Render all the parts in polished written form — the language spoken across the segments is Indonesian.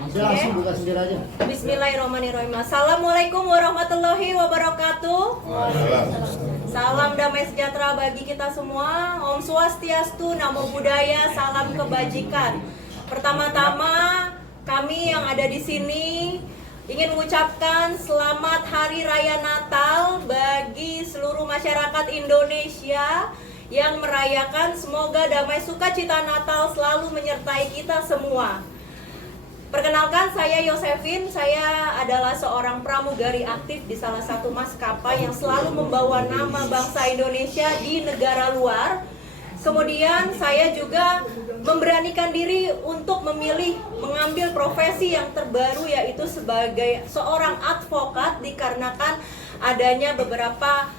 Langsung buka sendiri aja. Bismillahirrahmanirrahim. Assalamualaikum warahmatullahi wabarakatuh. Salam damai sejahtera bagi kita semua. Om Swastiastu, Namo Buddhaya, salam kebajikan. Pertama-tama kami yang ada di sini ingin mengucapkan selamat Hari Raya Natal bagi seluruh masyarakat Indonesia yang merayakan. Semoga damai sukacita Natal selalu menyertai kita semua. Perkenalkan, saya Yosefin. Saya adalah seorang pramugari aktif di salah satu maskapai yang selalu membawa nama bangsa Indonesia di negara luar. Kemudian saya juga memberanikan diri untuk memilih mengambil profesi yang terbaru, yaitu sebagai seorang advokat, dikarenakan adanya beberapa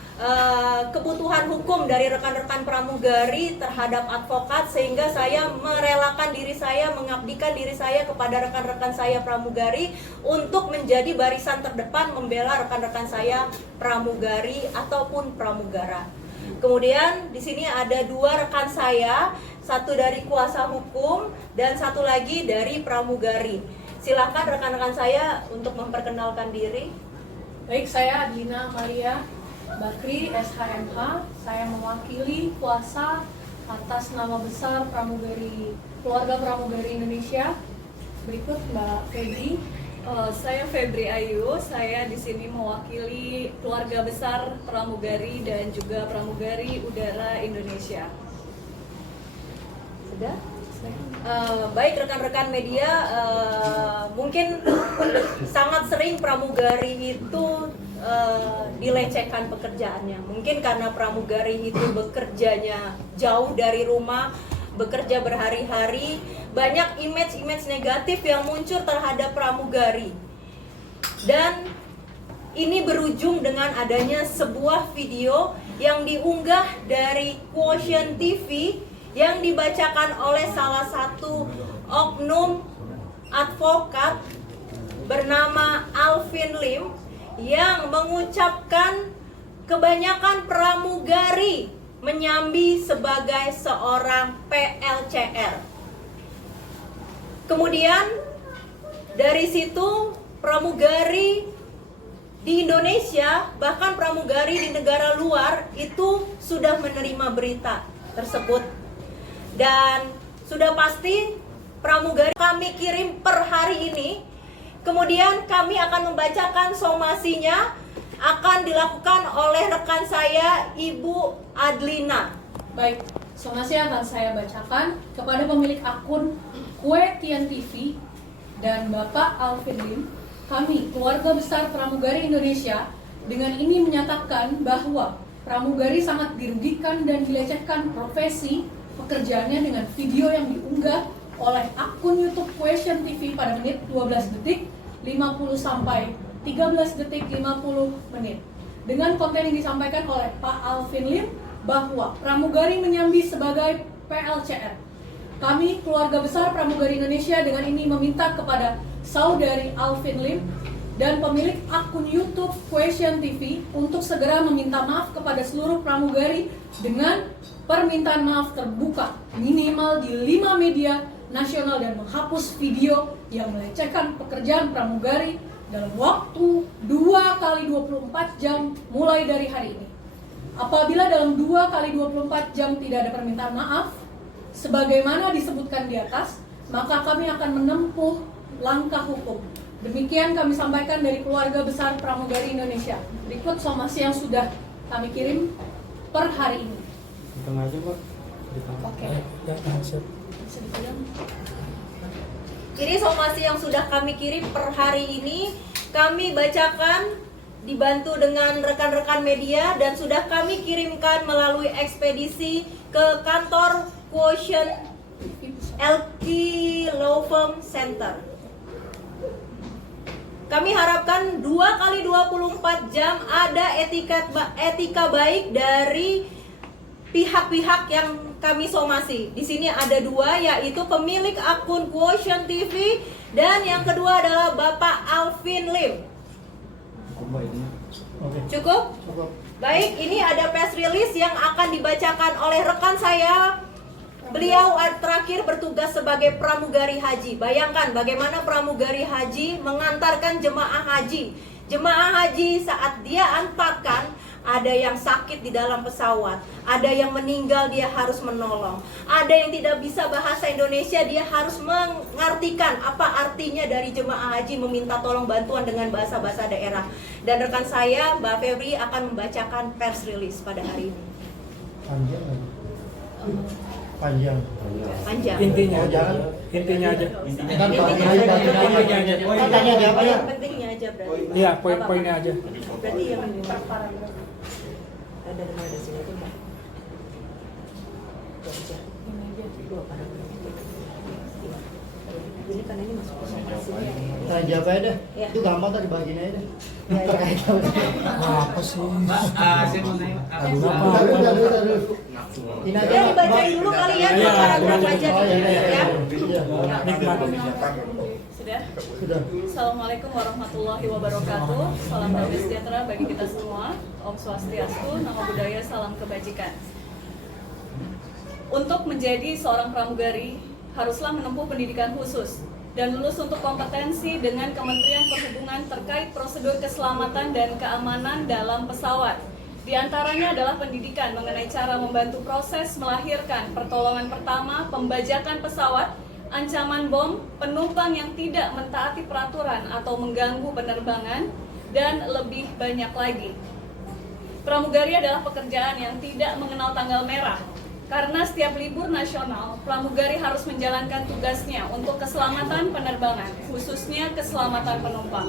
kebutuhan hukum dari rekan-rekan pramugari terhadap advokat, sehingga saya merelakan diri saya, mengabdikan diri saya kepada rekan-rekan saya pramugari untuk menjadi barisan terdepan membela rekan-rekan saya pramugari ataupun pramugara. Kemudian di sini ada dua rekan saya, satu dari kuasa hukum dan satu lagi dari pramugari. Silakan rekan-rekan saya untuk memperkenalkan diri. Baik, saya Adlina Maria Bakri, SHMH. Saya mewakili kuasa atas nama besar pramugari, keluarga pramugari Indonesia. Berikut Mbak Febri. Saya Febri Ayu. Saya di sini mewakili keluarga besar pramugari dan juga pramugari udara Indonesia. Sudah? Baik rekan-rekan media, mungkin sangat sering pramugari itu dilecehkan pekerjaannya. Mungkin karena pramugari itu bekerjanya jauh dari rumah, bekerja berhari-hari, banyak image-image negatif yang muncul terhadap pramugari. Dan ini berujung dengan adanya sebuah video yang diunggah dari Quotient TV yang dibacakan oleh salah satu oknum advokat bernama Alvin Lim, yang mengucapkan kebanyakan pramugari menyambi sebagai seorang PLCR. Kemudian dari situ pramugari di Indonesia, bahkan pramugari di negara luar itu sudah menerima berita tersebut. Dan sudah pasti pramugari kami kirim per hari ini. Kemudian kami akan membacakan somasinya, akan dilakukan oleh rekan saya, Ibu Adlina. Baik, somasi akan saya bacakan kepada pemilik akun Quotient TV dan Bapak Alvin Lim. Kami, keluarga besar pramugari Indonesia, dengan ini menyatakan bahwa pramugari sangat dirugikan dan dilecehkan profesi pekerjaannya dengan video yang diunggah oleh akun YouTube Quotient TV pada menit 12 detik 50 sampai 13 detik 50 menit. Dengan konten yang disampaikan oleh Pak Alvin Lim bahwa pramugari menyambi sebagai PLCR. Kami, keluarga besar pramugari Indonesia, dengan ini meminta kepada saudari Alvin Lim dan pemilik akun YouTube Quotient TV untuk segera meminta maaf kepada seluruh pramugari dengan permintaan maaf terbuka minimal di 5 media nasional dan menghapus video yang melecehkan pekerjaan pramugari dalam waktu 2 kali 24 jam mulai dari hari ini. Apabila dalam 2 kali 24 jam tidak ada permintaan maaf sebagaimana disebutkan di atas, maka kami akan menempuh langkah hukum. Demikian kami sampaikan dari keluarga besar pramugari Indonesia. Berikut somasi yang sudah kami kirim per hari ini. Di tengah aja, Pak. Oke. Ini somasi yang sudah kami kirim per hari ini, kami bacakan dibantu dengan rekan-rekan media dan sudah kami kirimkan melalui ekspedisi ke kantor Quotient LQ Law Firm Center. Kami harapkan 2 kali 24 jam ada etika baik dari pihak-pihak yang kami somasi. Di sini ada dua, yaitu pemilik akun Quotient TV dan yang kedua adalah Bapak Alvin Lim. Cukup? Baik, ini ada press release yang akan dibacakan oleh rekan saya Beliau terakhir bertugas sebagai pramugari haji. Bayangkan bagaimana pramugari haji mengantarkan jemaah haji. Jemaah haji saat dia antarkan, ada yang sakit di dalam pesawat, ada yang meninggal, dia harus menolong. Ada yang tidak bisa bahasa Indonesia, dia harus mengartikan apa artinya dari jemaah haji meminta tolong bantuan dengan bahasa-bahasa daerah. Dan rekan saya, Mbak Febri akan membacakan press release pada hari ini. Panjang lagi. Panjang. Panjang. Intinya Oh, aja. jangan. Intinya aja. Kan Intinya aja. tanya dia apa ya? Pentingnya aja berarti. Iya, poin-poinnya aja. Berarti yang ini. Ada mana di sini tuh, Mbak? Dua paragraf. Ini kan ini masuk presentasinya. Tanya dia apa ya deh? Iya. Itu gampang tadi bagiannya aja. Ya, ya. Apa sih? Udah. Ini aja. Ya dibacain dulu kali ya, dua paragraf aja Oh, nih, iya. ya. Sudah? Sudah. Assalamualaikum warahmatullahi wabarakatuh. Salam damai sejahtera bagi kita semua. Om Swastiastu, Namo Buddhaya, salam kebajikan. Untuk menjadi seorang pramugari, haruslah menempuh pendidikan khusus dan lulus untuk kompetensi dengan Kementerian Perhubungan terkait prosedur keselamatan dan keamanan dalam pesawat. Di antaranya adalah pendidikan mengenai cara membantu proses melahirkan, pertolongan pertama, pembajakan pesawat, ancaman bom, penumpang yang tidak mentaati peraturan atau mengganggu penerbangan, dan lebih banyak lagi. Pramugari adalah pekerjaan yang tidak mengenal tanggal merah. Karena setiap libur nasional, pramugari harus menjalankan tugasnya untuk keselamatan penerbangan, khususnya keselamatan penumpang.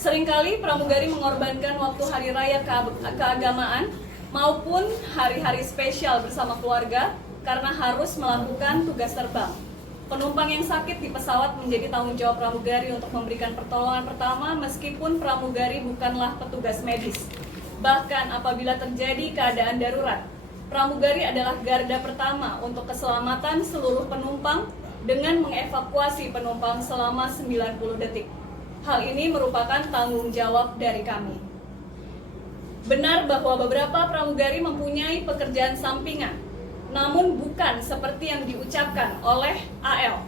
Seringkali pramugari mengorbankan waktu hari raya keagamaan maupun hari-hari spesial bersama keluarga karena harus melakukan tugas terbang. Penumpang yang sakit di pesawat menjadi tanggung jawab pramugari untuk memberikan pertolongan pertama meskipun pramugari bukanlah petugas medis. Bahkan apabila terjadi keadaan darurat, pramugari adalah garda pertama untuk keselamatan seluruh penumpang dengan mengevakuasi penumpang selama 90 detik. Hal ini merupakan tanggung jawab dari kami. Benar bahwa beberapa pramugari mempunyai pekerjaan sampingan, namun bukan seperti yang diucapkan oleh AL.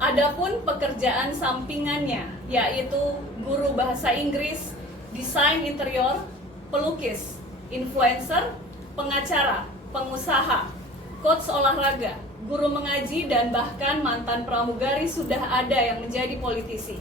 Adapun pekerjaan sampingannya yaitu guru bahasa Inggris, desain interior, pelukis, influencer, pengacara, pengusaha, coach olahraga, guru mengaji, dan bahkan mantan pramugari sudah ada yang menjadi politisi.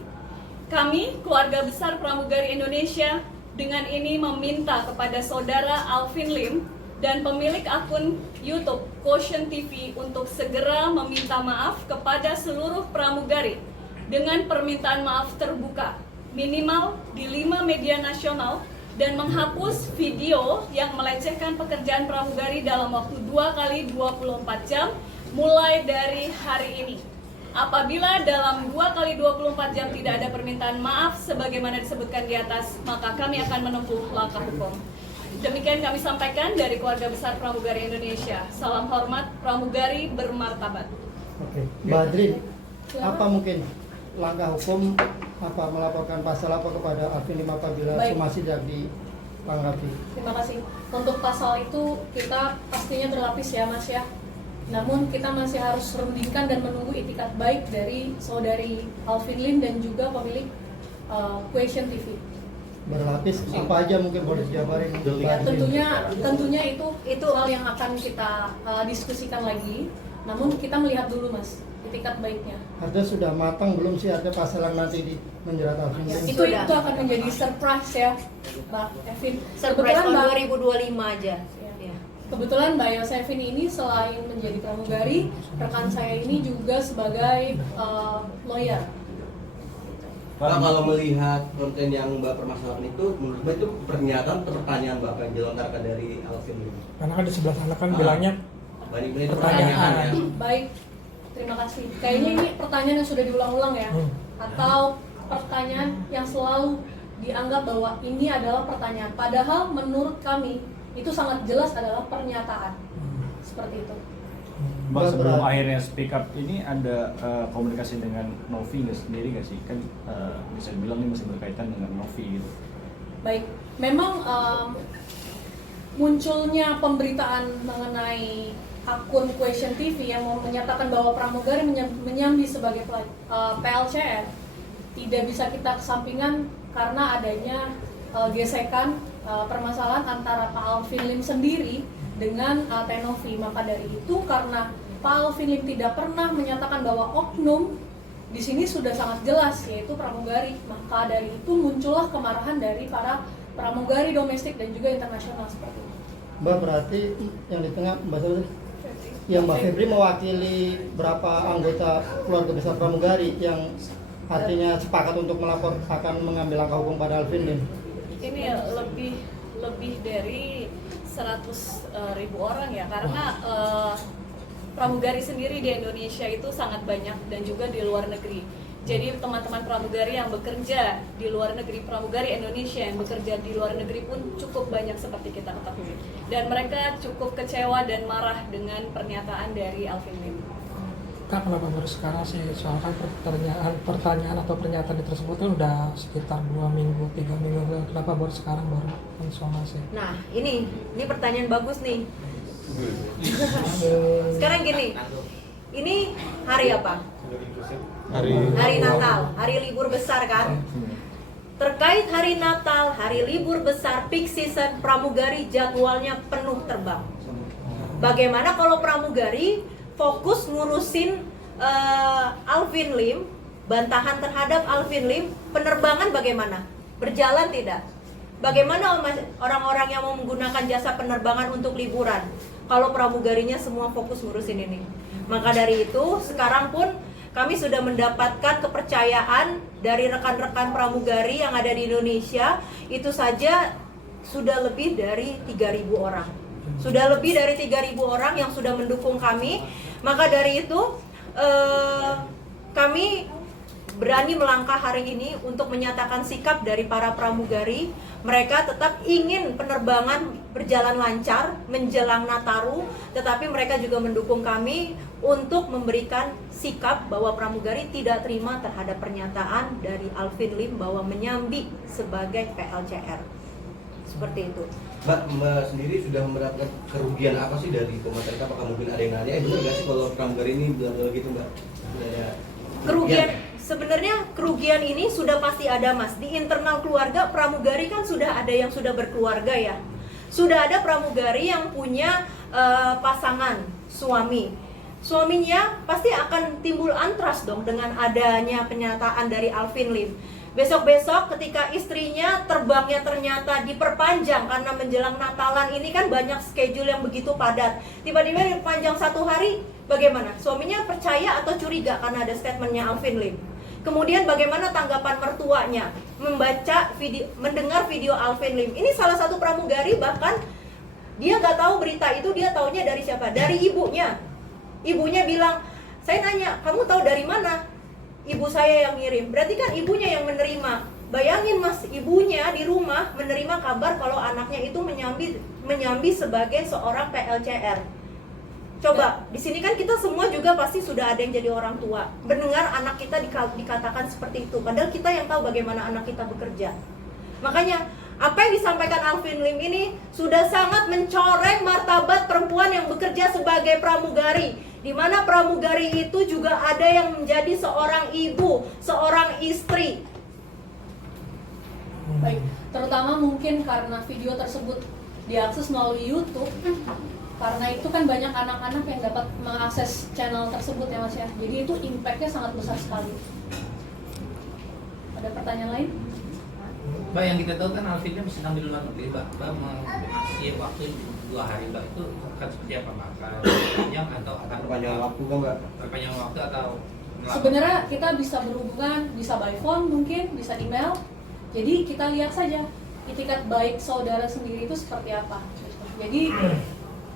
Kami, keluarga besar pramugari Indonesia, dengan ini meminta kepada saudara Alvin Lim dan pemilik akun YouTube Quotient TV untuk segera meminta maaf kepada seluruh pramugari dengan permintaan maaf terbuka, minimal di 5 media nasional, dan menghapus video yang melecehkan pekerjaan pramugari dalam waktu 2 kali 24 jam mulai dari hari ini. Apabila dalam 2 kali 24 jam tidak ada permintaan maaf sebagaimana disebutkan di atas, maka kami akan menempuh langkah hukum. Demikian kami sampaikan dari keluarga besar pramugari Indonesia. Salam hormat, pramugari bermartabat. Oke. Mbak Adrin, apa mungkin langkah hukum apa melaporkan pasal apa kepada Alvin Lim apabila Baik. somasi tidak ditanggapi? Terima kasih. Untuk pasal itu kita pastinya berlapis ya Mas ya. Namun kita masih harus rundingkan dan menunggu itikat baik dari saudari Alvin Lim dan juga pemilik Quotient TV. Berlapis apa aja mungkin boleh dijabarin? Mbak Ya, Adrin? tentunya itu hal yang akan kita diskusikan lagi. Namun kita melihat dulu Mas itikat baiknya. Artinya sudah matang belum sih ada pasal yang nanti menjerat Alvin Ya, Lim? Itu akan menjadi surprise ya, Mbak Evin. Surprise tahun Mbak- 2025 aja. Ya. Kebetulan Mbak Yosefin ini selain menjadi pramugari, rekan saya ini juga sebagai lawyer. Pak, kalau melihat konten yang Mbak permasalahkan itu, menurut Mbak itu pernyataan atau pertanyaan Mbak yang dilontarkan dari Alvin Lim? Karena kan di sebelah sana kan bilangnya Banyak itu Pertanyaan. pertanyaan ya. Baik, terima kasih. Kayaknya ini pertanyaan yang sudah diulang-ulang ya, atau pertanyaan yang selalu dianggap bahwa ini adalah pertanyaan. Padahal menurut kami itu sangat jelas adalah pernyataan. Seperti itu. Mbak, sebelum akhirnya speak up ini ada komunikasi dengan Novi nggak sendiri nggak sih? Kan bisa dibilang ini masih berkaitan dengan Novi gitu. Baik, memang munculnya pemberitaan mengenai akun Question TV yang mau menyatakan bahwa pramugari menyambi sebagai PLCR tidak bisa kita kesampingan karena adanya gesekan permasalahan antara Pak Alvin Lim sendiri dengan Tenovi. Maka dari itu karena Pak Alvin Lim tidak pernah menyatakan bahwa oknum di sini sudah sangat jelas yaitu pramugari, maka dari itu muncullah kemarahan dari para pramugari domestik dan juga internasional seperti itu. Mbak, berarti yang di tengah Mbak siapa tadi? Yang Mbak Febri mewakili berapa anggota keluarga besar pramugari yang artinya sepakat untuk melapor akan mengambil langkah hukum pada Alvin Lim? Ini lebih dari 100.000 orang ya, karena pramugari sendiri di Indonesia itu sangat banyak dan juga di luar negeri. Jadi teman-teman pramugari yang bekerja di luar negeri, pramugari Indonesia yang bekerja di luar negeri pun cukup banyak seperti kita ketahui. Dan mereka cukup kecewa dan marah dengan pernyataan dari Alvin Lim. Kak, kenapa baru sekarang sih? Soalnya kan pertanyaan atau pernyataan tersebut kan udah sekitar 2 minggu, 3 minggu. Kenapa baru sekarang baru konsumasi? Nah, ini pertanyaan bagus nih. Sekarang gini, ini hari apa? Hari Natal, hari libur besar kan? Terkait hari Natal, hari libur besar, peak season, pramugari jadwalnya penuh terbang. Bagaimana kalau pramugari fokus ngurusin Alvin Lim, bantahan terhadap Alvin Lim, penerbangan bagaimana? Berjalan tidak? Bagaimana orang-orang yang mau menggunakan jasa penerbangan untuk liburan kalau pramugarinya semua fokus ngurusin ini? Maka dari itu sekarang pun kami sudah mendapatkan kepercayaan dari rekan-rekan pramugari yang ada di Indonesia. Itu saja sudah lebih dari 3.000 orang. Sudah lebih dari 3.000 orang yang sudah mendukung kami. Maka dari itu kami berani melangkah hari ini untuk menyatakan sikap dari para pramugari. Mereka tetap ingin penerbangan berjalan lancar menjelang Nataru, tetapi mereka juga mendukung kami untuk memberikan sikap bahwa pramugari tidak terima terhadap pernyataan dari Alvin Lim bahwa menyambi sebagai PLCR. Seperti itu. Mbak sendiri sudah mendapatkan kerugian apa sih dari pemerintah? Apakah mungkin ada yang nanya, benar nggak sih kalau pramugari ini bilang gitu Mbak? Ada kerugian? Sebenarnya kerugian ini sudah pasti ada Mas. Di internal keluarga pramugari kan sudah ada yang sudah berkeluarga ya. Sudah ada pramugari yang punya pasangan, suami. Suaminya pasti akan timbul antras dong dengan adanya pernyataan dari Alvin Lim. Besok-besok ketika istrinya terbangnya ternyata diperpanjang karena menjelang Natalan ini kan banyak schedule yang begitu padat. Tiba-tiba diperpanjang 1 hari, bagaimana? Suaminya percaya atau curiga karena ada statementnya Alvin Lim? Kemudian bagaimana tanggapan mertuanya mendengar video Alvin Lim? Ini salah satu pramugari bahkan dia nggak tahu berita itu, dia taunya dari siapa? Dari ibunya. Ibunya bilang, saya nanya, kamu tahu dari mana? Ibu saya yang ngirim. Berarti kan ibunya yang menerima. Bayangin Mas, ibunya di rumah menerima kabar kalau anaknya itu menyambi sebagai seorang PLCR. Coba, di sini kan kita semua juga pasti sudah ada yang jadi orang tua. Mendengar anak kita dikatakan seperti itu. Padahal kita yang tahu bagaimana anak kita bekerja. Makanya, apa yang disampaikan Alvin Lim ini sudah sangat mencoreng martabat perempuan yang bekerja sebagai pramugari. Di mana pramugari itu juga ada yang menjadi seorang ibu, seorang istri. Baik, terutama mungkin karena video tersebut diakses melalui YouTube. Karena itu kan banyak anak-anak yang dapat mengakses channel tersebut ya Mas ya. Jadi itu impact-nya sangat besar sekali. Ada pertanyaan lain? Mbak, yang kita tahu kan Alvin Lim sedang di luar negeri, Mbak masih waktu 2 hari, Mbak, itu akan seperti apa, Mbak? Akan panjang atau akan perpanjangan waktu kan Mbak? Perpanjangan waktu atau Sebenarnya kita bisa berhubungan, bisa by phone mungkin, bisa email. Jadi kita lihat saja itikat baik saudara sendiri itu seperti apa. Jadi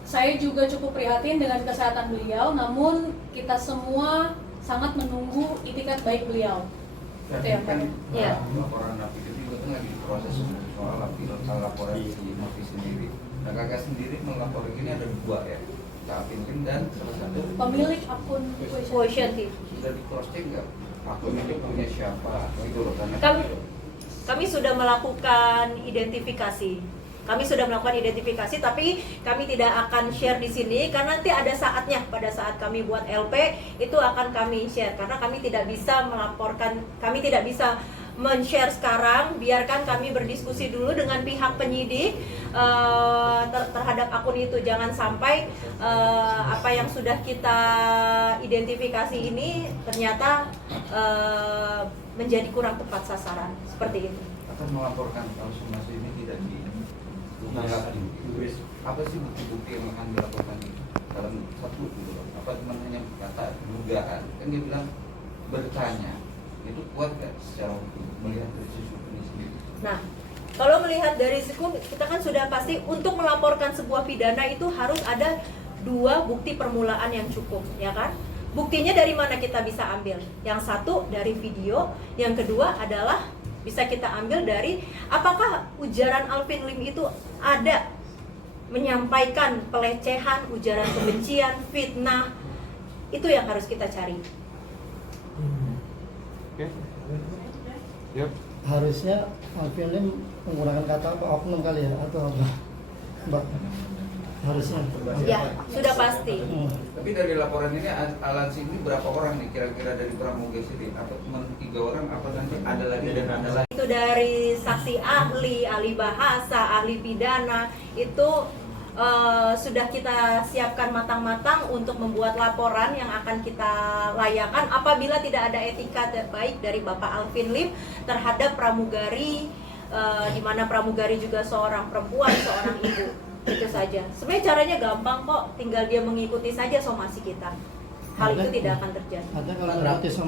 saya juga cukup prihatin dengan kesehatan beliau, namun kita semua sangat menunggu itikat baik beliau. Itu ya, Pak? Iya. Laporan napi itu juga kan lagi diproses soal laporan di napi sendiri. Nah kakak sendiri melapor ini ada 2 ya, Alvin Lim dan salah satu Pemilik akun Question TV. sudah di cross check nggak? Akun itu punya siapa? Itu loh karena Kami sudah melakukan identifikasi. Kami sudah melakukan identifikasi, tapi kami tidak akan share di sini karena nanti ada saatnya pada saat kami buat LP itu akan kami share karena kami tidak bisa melaporkan, kami tidak bisa men-share sekarang. Biarkan kami berdiskusi dulu dengan pihak penyidik terhadap akun itu. Jangan sampai apa yang sudah kita identifikasi ini ternyata menjadi kurang tepat sasaran seperti itu. Akan melaporkan kalau somasi ini tidak ditanggapi. Apa sih bukti-bukti yang akan dilakukan dalam satu gitu loh? Apa cuma hanya kata dugaan? Kan dia bilang bertanya. Itu kuat gak secara hukum melihat dari sisi hukum ini sendiri? Nah, kalau melihat dari sisi hukum, kita kan sudah pasti untuk melaporkan sebuah pidana itu harus ada 2 bukti permulaan yang cukup, ya kan? Buktinya dari mana kita bisa ambil? Yang satu dari video, yang kedua adalah bisa kita ambil dari apakah ujaran Alvin Lim itu ada menyampaikan pelecehan, ujaran kebencian, fitnah. Itu yang harus kita cari. Harusnya Alvin Lim menggunakan kata apa, oknum kali ya atau apa, Mbak? Harusnya. Ya, sudah pasti. Tapi dari laporan ini aliansi ini berapa orang nih kira-kira dari Pramuga sendiri? Apa cuma 3 orang? Apa nanti ada lagi dan ada lagi? Itu dari saksi ahli, ahli bahasa, ahli pidana itu sudah kita siapkan matang-matang untuk membuat laporan yang akan kita layangkan apabila tidak ada etika baik dari Bapak Alvin Lim terhadap pramugari, di mana pramugari juga seorang perempuan, seorang ibu. Itu saja. Sebenarnya caranya gampang kok, tinggal dia mengikuti saja somasi kita. Hal itu tidak akan terjadi. Ada kalau